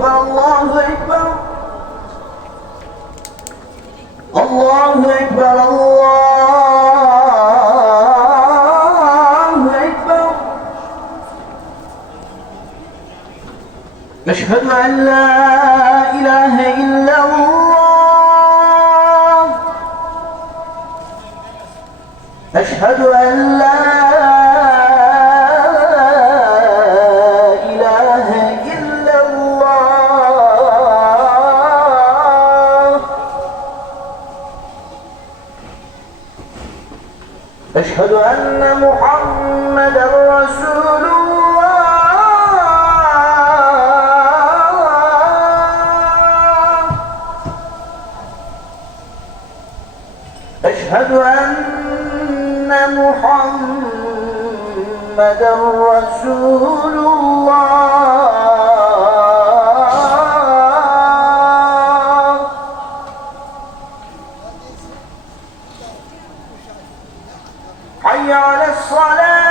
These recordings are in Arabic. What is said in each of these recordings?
أكبر الله أكبر الله أكبر الله أكبر. أشهد أن لا إله إلا الله أشهد أن لا إله إلا الله أشهد أن محمدا رسول الله أشهد أن محمدا رسول الله. حي على الصلاة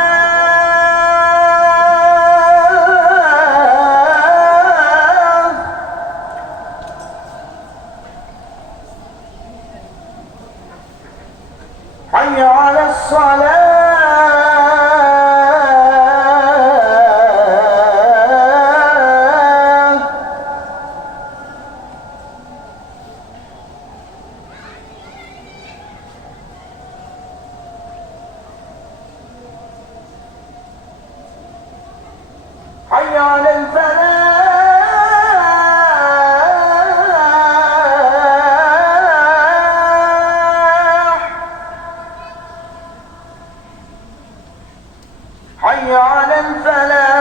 حي على الصلاة حي على الفلاح حي على الفلاح.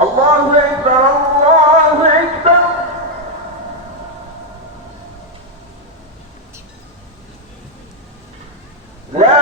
الله أكبر الله أكبر. لا